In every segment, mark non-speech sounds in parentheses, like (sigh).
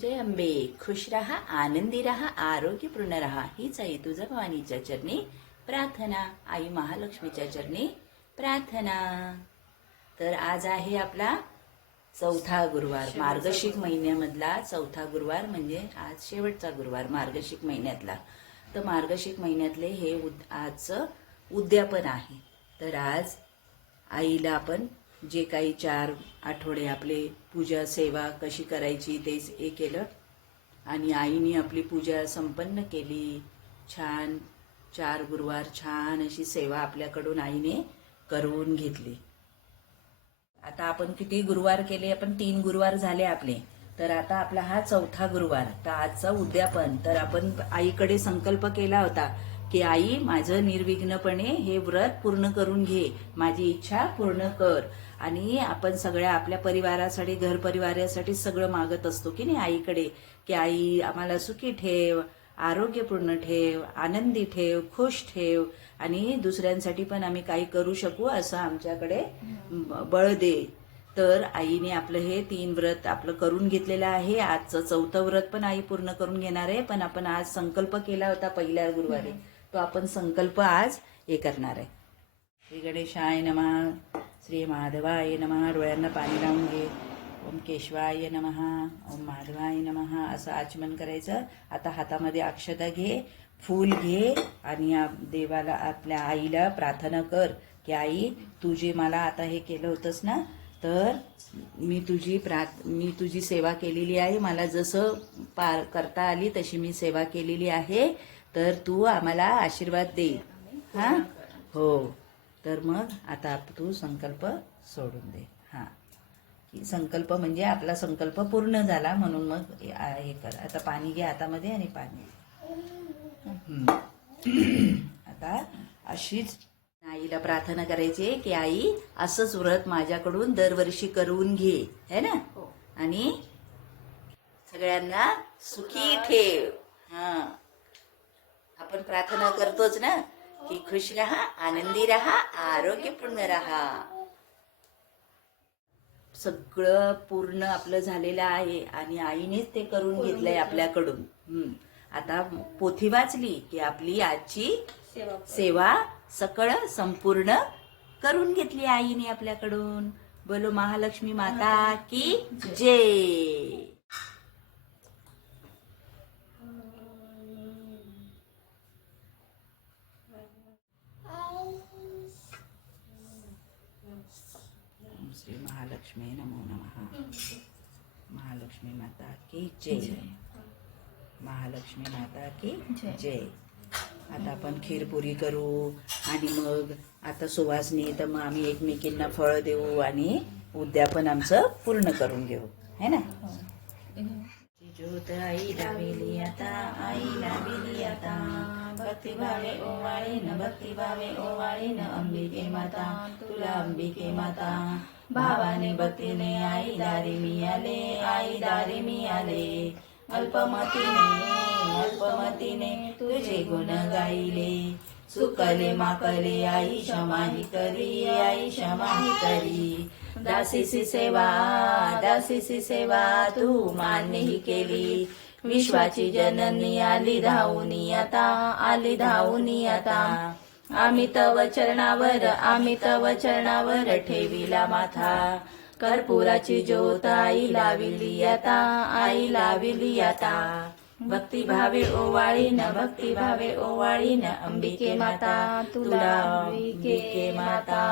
जय अंबे खुश रहा आनंदी रहा आरोग्यपूर्ण रहा हीच आई तुझं भवानीच्या चरणी. प्रार्थना आई महालक्ष्मीच्या चरणी. प्रार्थना. तर आज आहे आपला चौथा गुरुवार मार्गशीर्ष महिन्यामधला चौथा गुरुवार म्हणजे आज शेवटचा गुरुवार मार्गशीर्ष महिन्यातला. तर मार्गशीर्ष महिन्यातले हे उद- आजचं उद्यापन आहे. तर आज आईला आपण जे काही चार आठवडे आपले पूजा सेवा कशी करायची तेच हे केलं. आणि आईने आपली पूजा संपन्न केली. छान चार गुरुवार छान अशी सेवा आपल्याकडून आईने करून घेतली. आता आपण किती गुरुवार केले? आपण तीन गुरुवार झाले आपले. तर आता आपला हा चौथा गुरुवार. तर आजचा उद्यापन. तर आपण आईकडे संकल्प केला होता की आई माझं निर्विघ्नपणे हे व्रत पूर्ण करून घे. माझी इच्छा पूर्ण कर. आणि आपण सगळ्या आपल्या परिवारासाठी घर परिवारासाठी सगळं मागत असतो की नाही आईकडे की आई आम्हाला सुखी ठेव आरोग्यपूर्ण ठेव आनंदी ठेव खुश ठेव आणि दुसऱ्यांसाठी पण आम्ही काही करू शकू असं आमच्याकडे बळ दे. तर आईने आपलं हे तीन व्रत आपलं करून घेतलेलं आहे. आजचं चौथं व्रत पण आई पूर्ण करून घेणार आहे पण आपण आज संकल्प केला होता पहिल्या गुरुवारी. तो आपण संकल्प आज हे करणार आहे. श्री गणेशाय नमः श्री माधवाय नमः डोळ्यांना पाणी लावून घे ओम केशवाय नमः ओम माधवाय नमः असं आचमन करायचं आता हातामध्ये अक्षता घे फूल घे आणि देवाला आपल्या आईला प्रार्थना कर की आई तू जे मला आता हे केलं होतंस ना तर मी तुझी प्रा मी तुझी सेवा केलेली आहे मला जसं पार करता आली तशी मी सेवा केलेली आहे तर तू आम्हाला आशीर्वाद दे हां हो तर मग आता तू संकल्प सोडून दे. हा. की संकल्प म्हणजे आपला संकल्प पूर्ण झाला म्हणून मग हे हे कर. आता पाणी घे हातामध्ये आणि पाणी. आता अशीच आईला प्रार्थना करायची की आई असंच व्रत माझ्याकडून दरवर्षी करून घे. है ना? आणि सगळ्यांना सुखी ठेव. हा. आपण प्रार्थना करतोच ना? की खुश रहा आनंदी रहा आरोग्यपूर्ण रहा सगळं पूर्ण आपलं झालेलं आहे आणि आईनेच ते करून घेतलंय आपल्याकडून. हम्म. आता पोथी वाचली की आपली आजची सेवा सकळ संपूर्ण करून घेतली आईने आपल्याकडून. बोलो महालक्ष्मी माता की जय ओम श्री महालक्ष्मी नमो नमः। महालक्ष्मी माता की जय। महालक्ष्मी माता की जय। आता आपण खीरपुरी करू आणि मग आता सुवासनी तर मग आम्ही एकमेकींना फळ देऊ आणि उद्यापन आमचं पूर्ण करून घेऊ. है ना? ज्योत आई लावेली आता आई लावेली आता. भक्तिभावे ओवाळी न भक्तिभावे ओवाळी न अंबिके माता तुला अंबिके माता. भावाने भक्तीने आई दारी मी आले आई दारी मी आले अल्पमतीने अल्पमतीने तुझे गुण गाईले. सुकले माकले आई क्षमाही करी आई क्षमाही करी. दासीसी सेवा दासीसी सेवा तू मान्यही केली. विश्वाची जननी आली धावूनी आता आली धावूनी आता. आम्ही तव चरणावर आम्ही तव चरणावर ठेविला माथा. कर्पुराची ज्योत आई लाविली आता आई लाविली आता. भक्ती भावे ओवाळीन भक्ती भावे ओवाळीन अंबिके माता तुला अंबिके माता.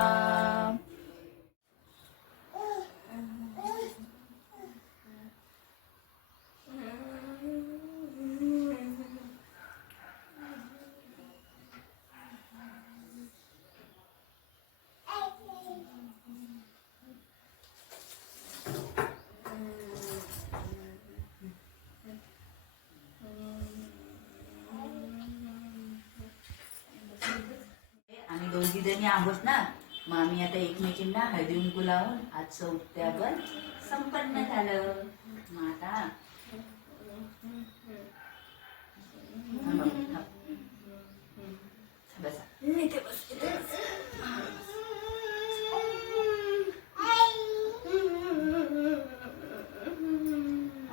आम्ही जणी आहोत ना मग आम्ही आता एकमेकींना हळदी कुंकू लावून आजचं उद्यापन संपन्न झालं. मग आता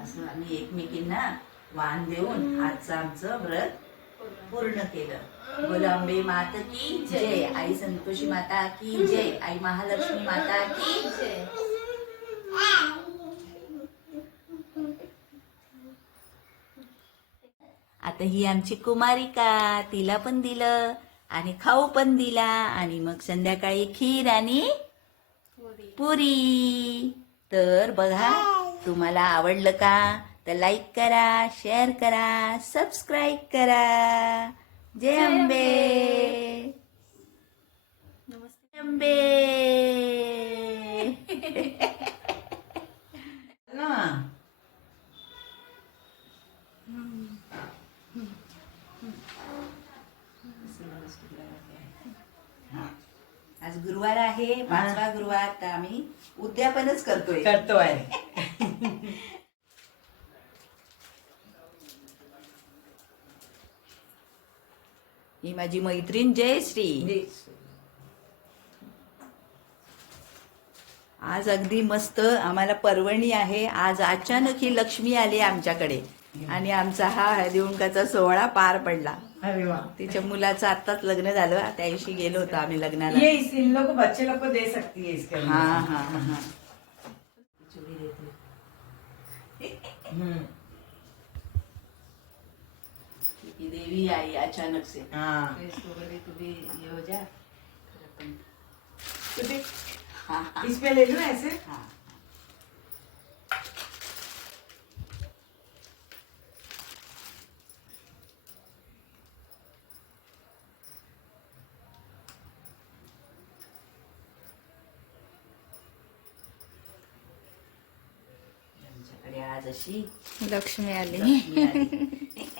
असं आम्ही एकमेकींना वाण देऊन आजचं आमचं व्रत पूर्ण केलं. गोलंबे मात की जय आई संतोषी माता की जय आई महालक्ष्मी माता की जय। आता ही आमची कुमारिका तिला पण दिलं आणि खाऊ पण दिला आणि मग संध्याकाळी खीर आणि पुरी. पुरी तर बघा तुम्हाला आवडलं का? तर लाईक करा शेअर करा सबस्क्राईब करा. जय अंबे. नमस्ते अंबे. ना आज गुरुवार आहे पाचवा गुरुवार तर आम्ही उद्यापनच करतोय. करतो आहे ही माझी मैत्रीण जयश्री. आज अगदी मस्त आम्हाला पर्वणी आहे. आज अचानक ही लक्ष्मी आली आमच्याकडे. आणि आमचा हा हळदीकुंकाचा सोहळा पार पडला. तिच्या मुलाचं आत्ताच लग्न झालं. त्या दिवशी गेलो होतो आम्ही लग्नाला. बच्चे लोग को दे सकती है इसके हा. हा देवी आई अचानक से। हाँ। तो इसको बोले तू भी ये हो जा तो हाँ हाँ। इस पे ले लो ऐसे। हाँ लक्ष्मी आली. (laughs)